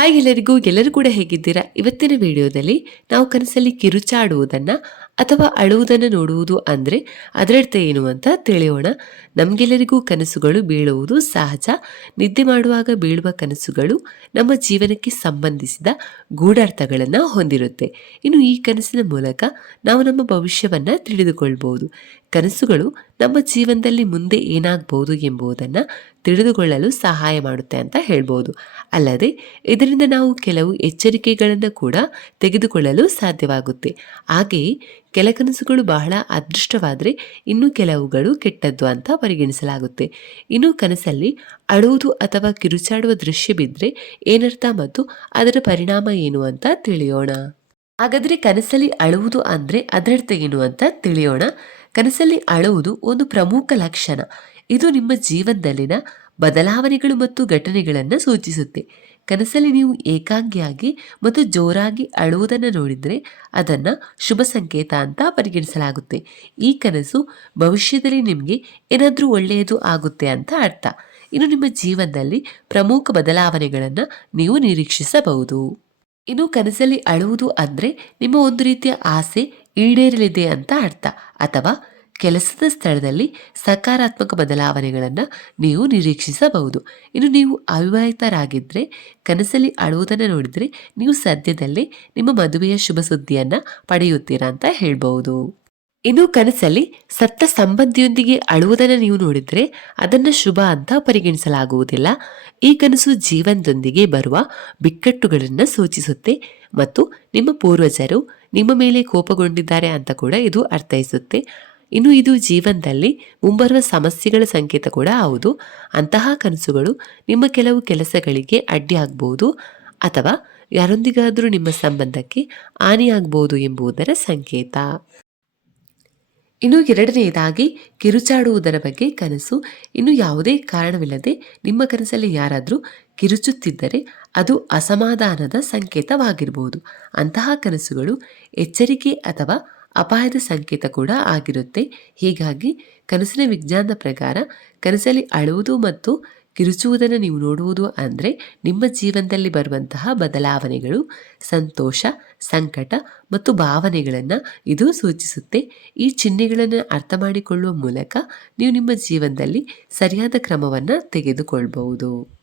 Hi ಎಲ್ಲರಿಗೂ, ಎಲ್ಲರೂ ಕೂಡ ಹೇಗಿದ್ದೀರಾ? ಇವತ್ತಿನ ವಿಡಿಯೋದಲ್ಲಿ ನಾವು ಕನಸಲ್ಲಿ ಕಿರುಚಾಡುವುದನ್ನು ಅಥವಾ ಅಳುವುದನ್ನು ನೋಡುವುದು ಅಂದರೆ ಅದರರ್ಥ ಏನು ಅಂತ ತಿಳಿಯೋಣ. ನಮಗೆಲ್ಲರಿಗೂ ಕನಸುಗಳು ಬೀಳುವುದು ಸಹಜ. ನಿದ್ದೆ ಮಾಡುವಾಗ ಬೀಳುವ ಕನಸುಗಳು ನಮ್ಮ ಜೀವನಕ್ಕೆ ಸಂಬಂಧಿಸಿದ ಗೂಢಾರ್ಥಗಳನ್ನು ಹೊಂದಿರುತ್ತೆ. ಇನ್ನು ಈ ಕನಸಿನ ಮೂಲಕ ನಾವು ನಮ್ಮ ಭವಿಷ್ಯವನ್ನು ತಿಳಿದುಕೊಳ್ಬಹುದು. ಕನಸುಗಳು ನಮ್ಮ ಜೀವನದಲ್ಲಿ ಮುಂದೆ ಏನಾಗಬಹುದು ಎಂಬುದನ್ನು ತಿಳಿದುಕೊಳ್ಳಲು ಸಹಾಯ ಮಾಡುತ್ತೆ ಅಂತ ಹೇಳ್ಬೋದು. ಅಲ್ಲದೆ, ಇದರಿಂದ ನಾವು ಕೆಲವು ಎಚ್ಚರಿಕೆಗಳನ್ನು ಕೂಡ ತೆಗೆದುಕೊಳ್ಳಲು ಸಾಧ್ಯವಾಗುತ್ತೆ. ಹಾಗೆಯೇ, ಕೆಲ ಕನಸುಗಳು ಬಹಳ ಅದೃಷ್ಟವಾದರೆ ಇನ್ನು ಕೆಲವುಗಳು ಕೆಟ್ಟದ್ದು ಅಂತ ಪರಿಗಣಿಸಲಾಗುತ್ತೆ. ಇನ್ನು ಕನಸಲ್ಲಿ ಅಳುವುದು ಅಥವಾ ಕಿರುಚಾಡುವ ದೃಶ್ಯ ಬಿದ್ದರೆ ಏನರ್ಥ ಮತ್ತು ಅದರ ಪರಿಣಾಮ ಏನು ಅಂತ ತಿಳಿಯೋಣ. ಹಾಗಾದರೆ ಕನಸಲ್ಲಿ ಅಳುವುದು ಅಂದರೆ ಅದರರ್ಥ ಏನು ಅಂತ ತಿಳಿಯೋಣ. ಕನಸಲ್ಲಿ ಅಳುವುದು ಒಂದು ಪ್ರಮುಖ ಲಕ್ಷಣ. ಇದು ನಿಮ್ಮ ಜೀವನದಲ್ಲಿನ ಬದಲಾವಣೆಗಳು ಮತ್ತು ಘಟನೆಗಳನ್ನು ಸೂಚಿಸುತ್ತೆ. ಕನಸಲ್ಲಿ ನೀವು ಏಕಾಂಗಿಯಾಗಿ ಮತ್ತು ಜೋರಾಗಿ ಅಳುವುದನ್ನು ನೋಡಿದರೆ ಅದನ್ನು ಶುಭ ಸಂಕೇತ ಅಂತ ಪರಿಗಣಿಸಲಾಗುತ್ತೆ. ಈ ಕನಸು ಭವಿಷ್ಯದಲ್ಲಿ ನಿಮಗೆ ಏನಾದರೂ ಒಳ್ಳೆಯದು ಆಗುತ್ತೆ ಅಂತ ಅರ್ಥ. ಇನ್ನು ನಿಮ್ಮ ಜೀವನದಲ್ಲಿ ಪ್ರಮುಖ ಬದಲಾವಣೆಗಳನ್ನು ನೀವು ನಿರೀಕ್ಷಿಸಬಹುದು. ಇನ್ನು ಕನಸಲ್ಲಿ ಅಳುವುದು ಅಂದರೆ ನಿಮ್ಮ ಒಂದು ರೀತಿಯ ಆಸೆ ಈಡೇರಲಿದೆ ಅಂತ ಅರ್ಥ. ಅಥವಾ ಕೆಲಸದ ಸ್ಥಳದಲ್ಲಿ ಸಕಾರಾತ್ಮಕ ಬದಲಾವಣೆಗಳನ್ನು ನೀವು ನಿರೀಕ್ಷಿಸಬಹುದು. ಇನ್ನು ನೀವು ಅವಿವಾಹಿತರಾಗಿದ್ದರೆ ಕನಸಲ್ಲಿ ಅಳುವುದನ್ನು ನೋಡಿದರೆ, ನೀವು ಸದ್ಯದಲ್ಲೇ ನಿಮ್ಮ ಮದುವೆಯ ಶುಭ ಸುದ್ದಿಯನ್ನು ಪಡೆಯುತ್ತೀರಾ ಅಂತ ಹೇಳ್ಬಹುದು. ಇನ್ನು ಕನಸಲ್ಲಿ ಸತ್ತ ಸಂಬಂಧಿಯೊಂದಿಗೆ ಅಳುವುದನ್ನು ನೀವು ನೋಡಿದರೆ ಅದನ್ನು ಶುಭ ಅಂತ ಪರಿಗಣಿಸಲಾಗುವುದಿಲ್ಲ. ಈ ಕನಸು ಜೀವನದೊಂದಿಗೆ ಬರುವ ಬಿಕ್ಕಟ್ಟುಗಳನ್ನು ಸೂಚಿಸುತ್ತೆ ಮತ್ತು ನಿಮ್ಮ ಪೂರ್ವಜರು ನಿಮ್ಮ ಮೇಲೆ ಕೋಪಗೊಂಡಿದ್ದಾರೆ ಅಂತ ಕೂಡ ಇದು ಅರ್ಥೈಸುತ್ತೆ. ಇನ್ನು ಇದು ಜೀವನದಲ್ಲಿ ಮುಂಬರುವ ಸಮಸ್ಯೆಗಳ ಸಂಕೇತ ಕೂಡ ಹೌದು. ಅಂತಹ ಕನಸುಗಳು ನಿಮ್ಮ ಕೆಲವು ಕೆಲಸಗಳಿಗೆ ಅಡ್ಡಿಯಾಗಬಹುದು ಅಥವಾ ಯಾರೊಂದಿಗಾದರೂ ನಿಮ್ಮ ಸಂಬಂಧಕ್ಕೆ ಹಾನಿಯಾಗಬಹುದು ಎಂಬುದರ ಸಂಕೇತ. ಇನ್ನು ಎರಡನೆಯದಾಗಿ ಕಿರುಚಾಡುವುದರ ಬಗ್ಗೆ ಕನಸು. ಇನ್ನು ಯಾವುದೇ ಕಾರಣವಿಲ್ಲದೆ ನಿಮ್ಮ ಕನಸಲ್ಲಿ ಯಾರಾದರೂ ಕಿರುಚುತ್ತಿದ್ದರೆ ಅದು ಅಸಮಾಧಾನದ ಸಂಕೇತವಾಗಿರಬಹುದು ಅಂತಹ ಕನಸುಗಳು ಎಚ್ಚರಿಕೆ ಅಥವಾ ಅಪಾಯದ ಸಂಕೇತ ಕೂಡ ಆಗಿರುತ್ತೆ. ಹೀಗಾಗಿ ಕನಸಿನ ವಿಜ್ಞಾನದ ಪ್ರಕಾರ ಕನಸಲ್ಲಿ ಅಳುವುದು ಮತ್ತು ಕಿರುಚುವುದನ್ನು ನೀವು ನೋಡುವುದು ಅಂದರೆ ನಿಮ್ಮ ಜೀವನದಲ್ಲಿ ಬರುವಂತಹ ಬದಲಾವಣೆಗಳು, ಸಂತೋಷ, ಸಂಕಟ ಮತ್ತು ಭಾವನೆಗಳನ್ನು ಇದು ಸೂಚಿಸುತ್ತೆ. ಈ ಚಿಹ್ನೆಗಳನ್ನು ಅರ್ಥ ಮಾಡಿಕೊಳ್ಳುವ ಮೂಲಕ ನೀವು ನಿಮ್ಮ ಜೀವನದಲ್ಲಿ ಸರಿಯಾದ ಕ್ರಮವನ್ನು ತೆಗೆದುಕೊಳ್ಬಹುದು.